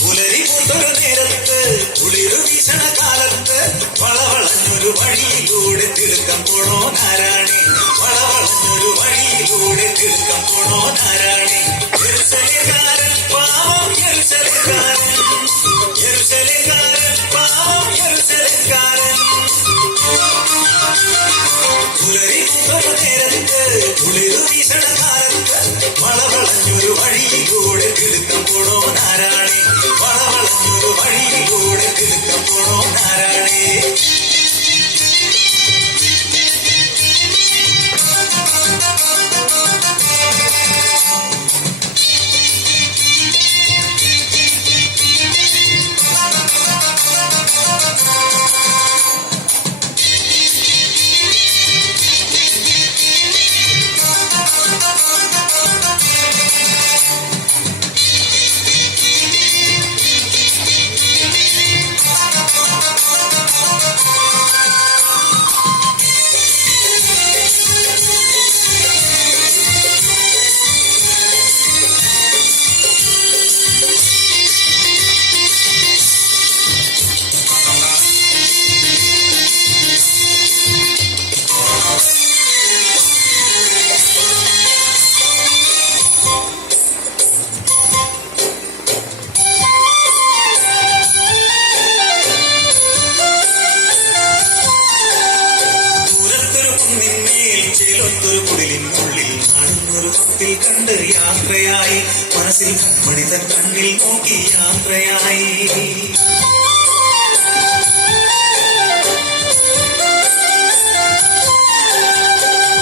പുലരി പൂണ്ടൊരു നേരത്ത് കുളിരു വീശണ കാലത്ത് വളവളഞ്ഞൊരു വഴിയിലൂടെ തിടുക്കം പോണോ നാരായണി, വളവളഞ്ഞൊരു വഴിയിലൂടെ തിടുക്കം പോണോ നാരായണി. യെരുശലേംകാരൻ പാവം യെരുശലേംകാരൻ, യെരുശലേംകാരൻ പാവം യെരുശലേംകാരൻ. പുലരി പൂണ്ടൊരു നേരത്ത് കുളിരു വീശണ കാലത്ത് വളവളഞ്ഞൊരു വഴിയിലൂടെ തിടുക്കം പോണോ നാരായണി, വളവളഞ്ഞൊരു വഴിയിലൂടെ തിടുക്കം പോണോ നാരായണി. ചേലൊത്തൊരു കുടിലിനുള്ളിൽ കാണുന്നൊരു കപ്പിൽ കണ്ട് യാത്രയായി, മനസ്സിൽ കൺമണി തൻ കണ്ണിൽ നോക്കി യാത്രയായി.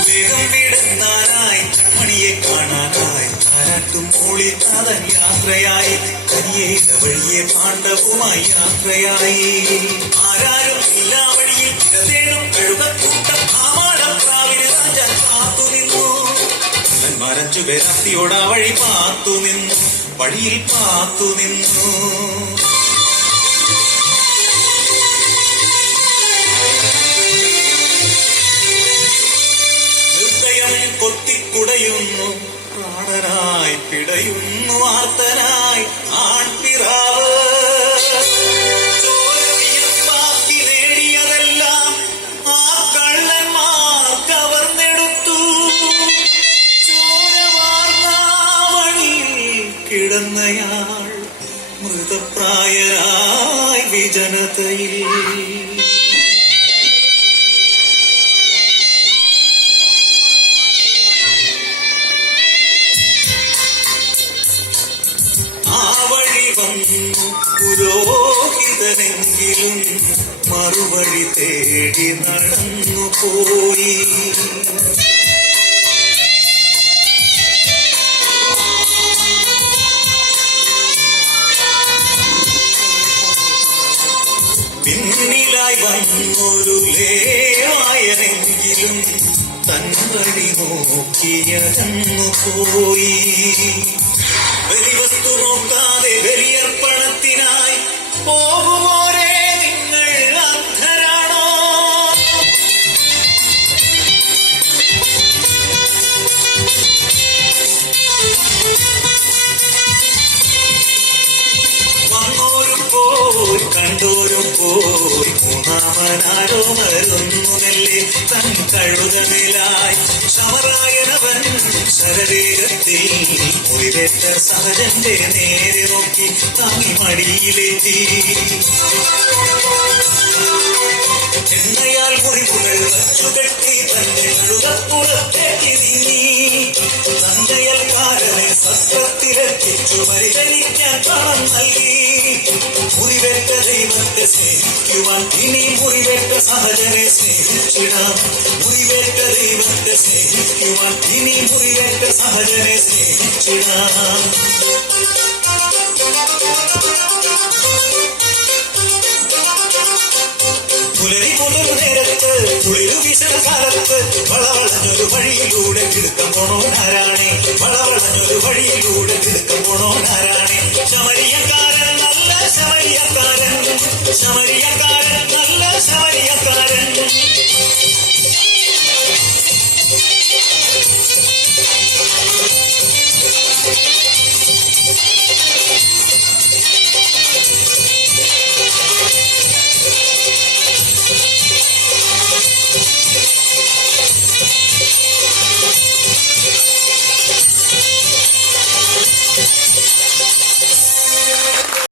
വേഗം വീടെത്താനായി കൺമണിയെ കാണാനായി താരാട്ടും മൂളി താതൻ യാത്രയായി, കനിയെ വഴിയെ പാണ്ഡവുമായി യാത്രയായി. ആരാരും ഇല്ലാ വഴിയിൽ തിരതേടും കഴുകക്കൂട്ടം മരഞ്ചുപേരാത്തിയോടാ വഴി പാത്തു നിന്നു, വഴിയിൽ പാത്തു നിന്നു. ഹൃദയം കൊത്തിക്കുടയുന്നു, പ്രാണനായി പിടയുന്നു ആർത്തനായി ആൺപിറാവ്. ചോരവിയപ്പാക്കി നേടിയതെല്ലാം ആ കള്ളന്മാർ കവർന്നെടുത്തു. കിടന്നയാൾ മൃതപ്രായരായി വിജനതയിൽ. ആ വഴി വന്നു പുരോഹിതനെങ്കിലും മറുവഴി തേടി നടന്നു പോയി. പിന്നിലായി വന്നൊരു ലേവായനെങ്കിലും തൻ വഴി നോക്കിയകന്നു പോയി. ബലിവസ്തു നോക്കാതെ ബലിയർപ്പണത്തിനായി പോകുമോരേ നിങ്ങൾ അന്ധരാണോ? വന്നോരും പോയി കണ്ടോരും പോയി, മൂന്നാമനാരോ വരുന്നുമല്ലേ തൻ കഴുകനിലായി. ശമറായനവൻ ശരവേഗത്തിൽ മുറിവേറ്റ സഹജന്റെ നേരെ നോക്കി താങ്ങി മടിയിലേറ്റി. എണ്ണയാൽ മുറിവുകൾ വച്ചുകെട്ടി തന്നെ കഴുകപ്പുറത്തേക്ക് നീങ്ങി. തഞ്ചയൽക്കാരനെ സത്രത്തിലെത്തിച്ചു പരിചരിക്കാൻ പണം നൽകി. മുറിവേറ്റ ദൈവത്തെ സ്നേഹിക്കുവാൻ ഇനി മുറിവേറ്റ സഹജനെ സ്നേഹിച്ചിടാം. മുറിവേറ്റ ദൈവത്തെ സ്നേഹിക്കുവാൻ ഇനി മുറിവേറ്റ സഹജനെ സ്നേഹിച്ചിടാം. പുലരി പുലരു നേരത്ത് കുളിരു വീശണ കാലത്ത് വളവളഞ്ഞൊരു വഴിയിലൂടെ തിടുക്കം പോണോ നാരായണി, വളവളഞ്ഞൊരു വഴിയിലൂടെ തിടുക്കം പോണോ നാരായണി. ശമരിയക്കാരൻ നല്ല ശമരിയക്കാരൻ, ശമരിയക്കാരൻ നല്ല ശമരിയക്കാരൻ.